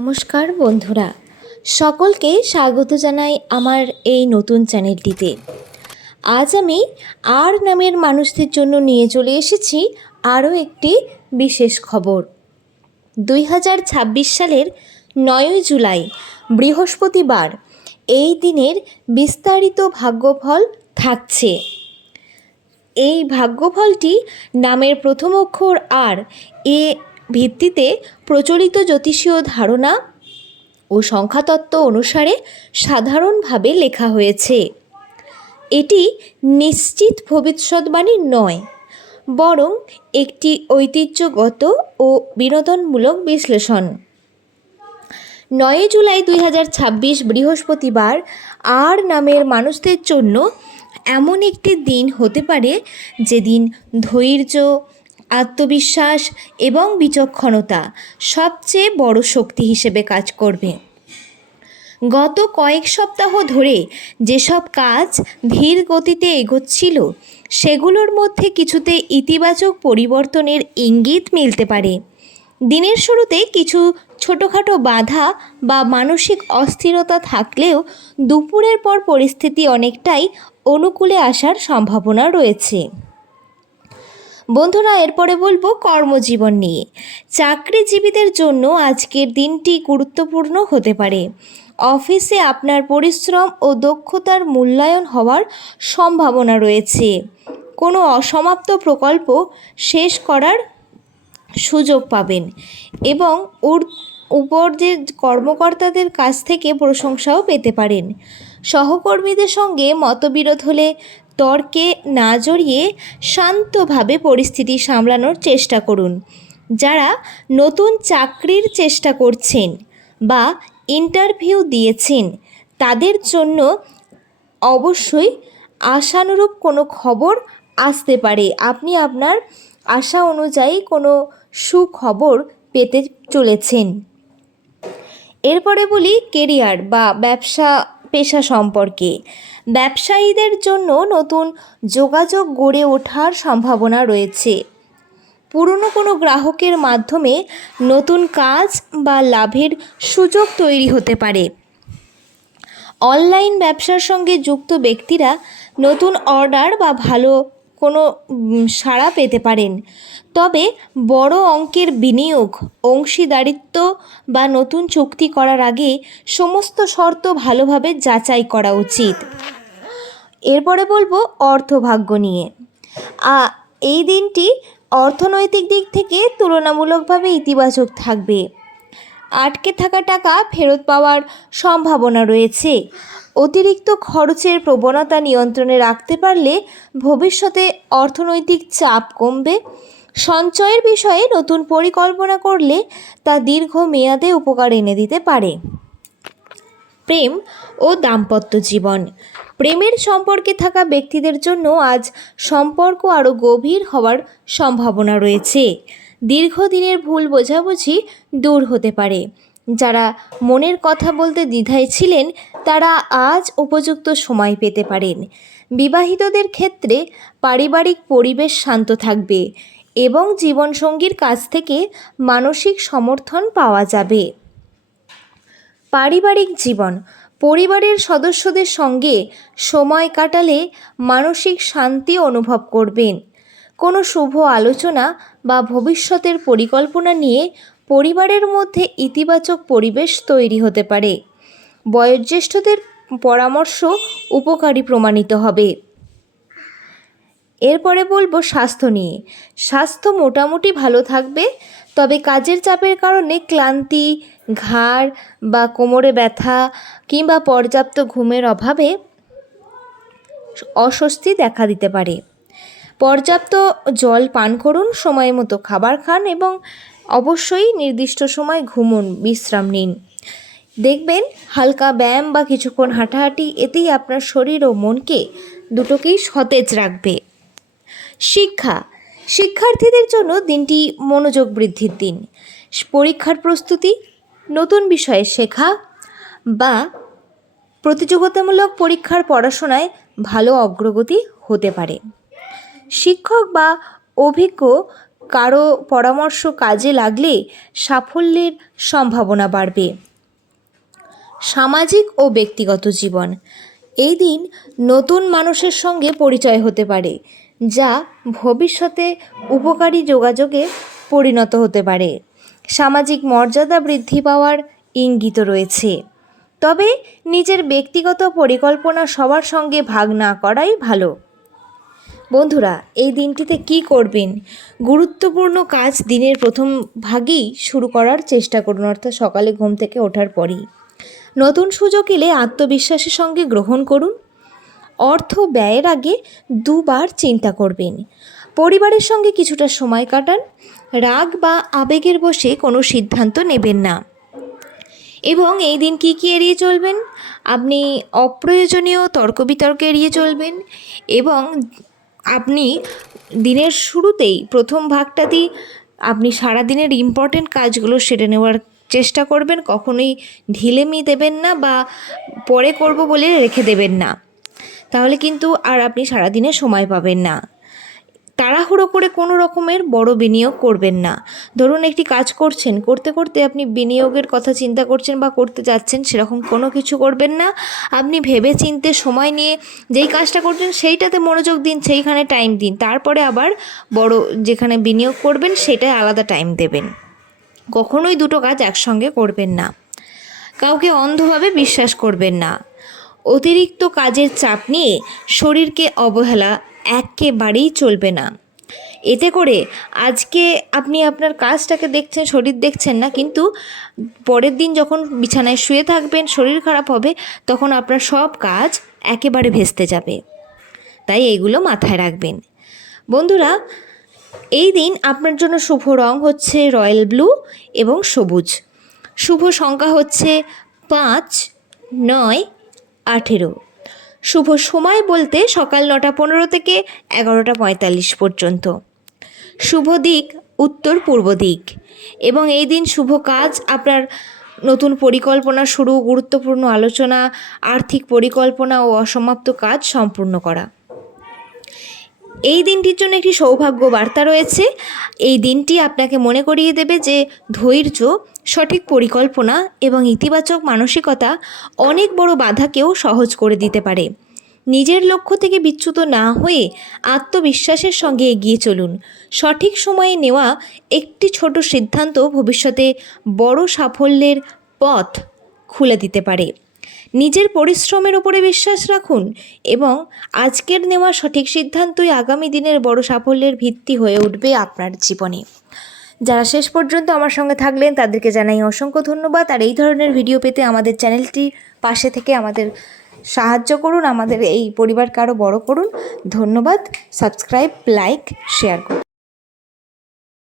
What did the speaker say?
নমস্কার বন্ধুরা, সকলকে স্বাগত জানাই আমার এই নতুন চ্যানেলটিতে। আজ আমি আর নামের মানুষদের জন্য নিয়ে চলে এসেছি আরও একটি বিশেষ খবর। 2026 সালের 9 জুলাই বৃহস্পতিবার এই দিনের বিস্তারিত ভাগ্যফল থাকছে। এই ভাগ্যফলটি নামের প্রথম অক্ষর আর এ ভিত্তিতে প্রচলিত জ্যোতিষীয় ধারণা ও সংখ্যাতত্ত্ব অনুসারে সাধারণভাবে লেখা হয়েছে। এটি নিশ্চিত ভবিষ্যৎবাণী নয়, বরং একটি ঐতিহ্যগত ও বিনোদনমূলক বিশ্লেষণ। 9 জুলাই 2026 বৃহস্পতিবার আর নামের মানুষদের জন্য এমন একটি দিন হতে পারে যেদিন ধৈর্য, আত্মবিশ্বাস এবং বিচক্ষণতা সবচেয়ে বড় শক্তি হিসেবে কাজ করবে। গত কয়েক সপ্তাহ ধরে যেসব কাজ ধীর গতিতে এগোচ্ছিল সেগুলোর মধ্যে কিছুতে ইতিবাচক পরিবর্তনের ইঙ্গিত মিলতে পারে। দিনের শুরুতে কিছু ছোটোখাটো বাধা বা মানসিক অস্থিরতা থাকলেও দুপুরের পর পরিস্থিতি অনেকটাই অনুকূলে আসার সম্ভাবনা রয়েছে। বন্ধুরা, এরপরে বলবো কর্মজীবন নিয়ে। চাকরিজীবীদের জন্য আজকের দিনটি গুরুত্বপূর্ণ হতে পারে। অফিসে আপনার পরিশ্রম ও দক্ষতার মূল্যায়ন হওয়ার সম্ভাবনা রয়েছে। কোনো অসমাপ্ত প্রকল্প শেষ করার সুযোগ পাবেন এবং উপরের কর্মকর্তাদের কাছ থেকে প্রশংসাও পেতে পারেন। সহকর্মীদের সঙ্গে মতবিরোধ হলে তর্কে না জড়িয়ে শান্তভাবে পরিস্থিতি সামলানোর চেষ্টা করুন। যারা নতুন চাকরির চেষ্টা করছেন বা ইন্টারভিউ দিয়েছেন তাদের জন্য অবশ্যই আশানুরূপ কোনো খবর আসতে পারে। আপনি আপনার আশা অনুযায়ী কোনো সুখবর পেতে চলেছেন। এরপরে বলি কেরিয়ার বা পেশা সম্পর্কে। ব্যবসায়ীদের জন্য নতুন যোগাযোগ গড়ে ওঠার সম্ভাবনা রয়েছে। পুরনো কোনো গ্রাহকের মাধ্যমে নতুন কাজ বা লাভের সুযোগ তৈরি হতে পারে। অনলাইন ব্যবসার সঙ্গে যুক্ত ব্যক্তিরা নতুন অর্ডার বা ভালো কোনো সাড়া পেতে পারেন। তবে বড় অঙ্কের বিনিয়োগ, অংশীদারিত্ব বা নতুন চুক্তি করার আগে সমস্ত শর্ত ভালোভাবে যাচাই করা উচিত। এরপরে বলবো অর্থভাগ্য নিয়ে। এই দিনটি অর্থনৈতিক দিক থেকে তুলনামূলকভাবে ইতিবাচক থাকবে। আটকে থাকা টাকা ফেরত পাওয়ার সম্ভাবনা রয়েছে। অতিরিক্ত খরচের প্রবণতা নিয়ন্ত্রণে রাখতে পারলে ভবিষ্যতে অর্থনৈতিক চাপ কমবে। সঞ্চয়ের বিষয়ে নতুন পরিকল্পনা করলে তা দীর্ঘমেয়াদে উপকার এনে দিতে পারে। প্রেম ও দাম্পত্য জীবন। প্রেমের সম্পর্কে থাকা ব্যক্তিদের জন্য আজ সম্পর্ক আরও গভীর হওয়ার সম্ভাবনা রয়েছে। দীর্ঘদিনের ভুল বোঝাবুঝি দূর হতে পারে। যারা মনের কথা বলতে দ্বিধায় ছিলেন তারা আজ উপযুক্ত সময় পেতে পারেন। বিবাহিতদের ক্ষেত্রে পারিবারিক পরিবেশ শান্ত থাকবে এবং জীবনসঙ্গীর কাছ থেকে মানসিক সমর্থন পাওয়া যাবে। পারিবারিক জীবন। পরিবারের সদস্যদের সঙ্গে সময় কাটালে মানসিক শান্তি অনুভব করবেন। কোনো শুভ আলোচনা বা ভবিষ্যতের পরিকল্পনা নিয়ে পরিবারের মধ্যে ইতিবাচক পরিবেশ তৈরি হতে পারে। বয়োজ্যেষ্ঠদের পরামর্শ উপকারী প্রমাণিত হবে। এরপরে বলবো স্বাস্থ্য নিয়ে। স্বাস্থ্য মোটামুটি ভালো থাকবে, তবে কাজের চাপের কারণে ক্লান্তি, ঘাড় বা কোমরে ব্যথা কিংবা পর্যাপ্ত ঘুমের অভাবে অস্বস্তি দেখা দিতে পারে। পর্যাপ্ত জল পান করুন, সময় মতো খাবার খান এবং অবশ্যই নির্দিষ্ট সময় ঘুমুন, বিশ্রাম নিন। দেখবেন হালকা ব্যায়াম বা কিছুক্ষণ হাঁটাহাঁটি এতেই আপনার শরীর ও মনকে দুটোকেই সতেজ রাখবে। শিক্ষার্থীদের জন্য দিনটি মনোযোগ বৃদ্ধির দিন। পরীক্ষার প্রস্তুতি, নতুন বিষয়ে শেখা বা প্রতিযোগিতামূলক পরীক্ষার পড়াশোনায় ভালো অগ্রগতি হতে পারে। শিক্ষক বা অভিজ্ঞ কারো পরামর্শ কাজে লাগলে সাফল্যের সম্ভাবনা বাড়বে। সামাজিক ও ব্যক্তিগত জীবন, এই দিন নতুন মানুষের সঙ্গে পরিচয় হতে পারে, যা ভবিষ্যতে উপকারী যোগাযোগে পরিণত হতে পারে। সামাজিক মর্যাদা বৃদ্ধি পাওয়ার ইঙ্গিত রয়েছে, তবে নিজের ব্যক্তিগত পরিকল্পনা সবার সঙ্গে ভাগ না করাই ভালো। বন্ধুরা, এই দিনটিতে কি করবেন? গুরুত্বপূর্ণ কাজ দিনের প্রথম ভাগেই শুরু করার চেষ্টা করুন, অর্থাৎ সকালে ঘুম থেকে ওঠার পরেই। নতুন সুযোগ এলে আত্মবিশ্বাসের সঙ্গে গ্রহণ করুন। অর্থ ব্যয়ের আগে দুবার চিন্তা করবেন। পরিবারের সঙ্গে কিছুটা সময় কাটান। রাগ বা আবেগের বশে কোনো সিদ্ধান্ত নেবেন না। এবং এই দিন কি এড়িয়ে চলবেন? আপনি অপ্রয়োজনীয় তর্ক বিতর্ক এড়িয়ে চলবেন এবং আপনি দিনের শুরুতেই প্রথম ভাগটাতেই আপনি সারাদিনের ইম্পর্টেন্ট কাজগুলো সেরে নেওয়ার চেষ্টা করবেন। কখনোই ঢিলেমি দেবেন না বা পরে করব বলে রেখে দেবেন না, তাহলে কিন্তু আর আপনি সারাদিনে সময় পাবেন না। তাড়াহুড়ো করে কোনো রকমের বড় বিনিয়োগ করবেন না। ধরুন একটি কাজ করছেন, করতে করতে আপনি বিনিয়োগের কথা চিন্তা করছেন বা করতে যাচ্ছেন, সেরকম কোনো কিছু করবেন না। আপনি ভেবে চিন্তে সময় নিয়ে যেই কাজটা করছেন সেইটাতে মনোযোগ দিন, সেইখানে টাইম দিন। তারপরে আবার বড় যেখানে বিনিয়োগ করবেন সেটায় আলাদা টাইম দেবেন। কখনোই দুটো কাজ একসঙ্গে করবেন না। কাউকে অন্ধভাবে বিশ্বাস করবেন না। অতিরিক্ত কাজের চাপ নিয়ে শরীরকে অবহেলা একেবারেই চলবে না। এতে করে আজকে আপনি আপনার কাজটাকে দেখছেন, শরীর দেখছেন না, কিন্তু পরের দিন যখন বিছানায় শুয়ে থাকবেন, শরীর খারাপ হবে, তখন আপনার সব কাজ একেবারে ভেস্তে যাবে। তাই এইগুলো মাথায় রাখবেন। বন্ধুরা, এই দিন আপনার জন্য শুভ রং হচ্ছে রয়্যাল ব্লু এবং সবুজ। শুভ সংখ্যা হচ্ছে 5, 9, 18। শুভ সময় বলতে সকাল 9:15 থেকে 11:45 পর্যন্ত। শুভ দিক উত্তর পূর্ব দিক। এবং এই দিন শুভ কাজ আপনার নতুন পরিকল্পনা শুরু, গুরুত্বপূর্ণ আলোচনা, আর্থিক পরিকল্পনা ও অসমাপ্ত কাজ সম্পূর্ণ করা। এই দিনটির জন্য একটি সৌভাগ্য বার্তা রয়েছে। এই দিনটি আপনাকে মনে করিয়ে দেবে যে ধৈর্য, সঠিক পরিকল্পনা এবং ইতিবাচক মানসিকতা অনেক বড় বাধাকেও সহজ করে দিতে পারে। নিজের লক্ষ্য থেকে বিচ্যুত না হয়ে আত্মবিশ্বাসের সঙ্গে এগিয়ে চলুন। সঠিক সময়ে নেওয়া একটি ছোট সিদ্ধান্ত ভবিষ্যতে বড় সাফল্যের পথ খুলে দিতে পারে। নিজের পরিশ্রমের উপরে বিশ্বাস রাখুন এবং আজকের নেওয়া সঠিক সিদ্ধান্তই আগামী দিনের বড় সাফল্যের ভিত্তি হয়ে উঠবে আপনার জীবনে। যারা শেষ পর্যন্ত আমার সঙ্গে থাকলেন তাদেরকে জানাই অসংখ্য ধন্যবাদ। আর এই ধরনের ভিডিও পেতে আমাদের চ্যানেলটি পাশে থেকে আমাদের সাহায্য করুন, আমাদের এই পরিবারকে আরও বড় করুন। ধন্যবাদ। সাবস্ক্রাইব, লাইক, শেয়ার করুন।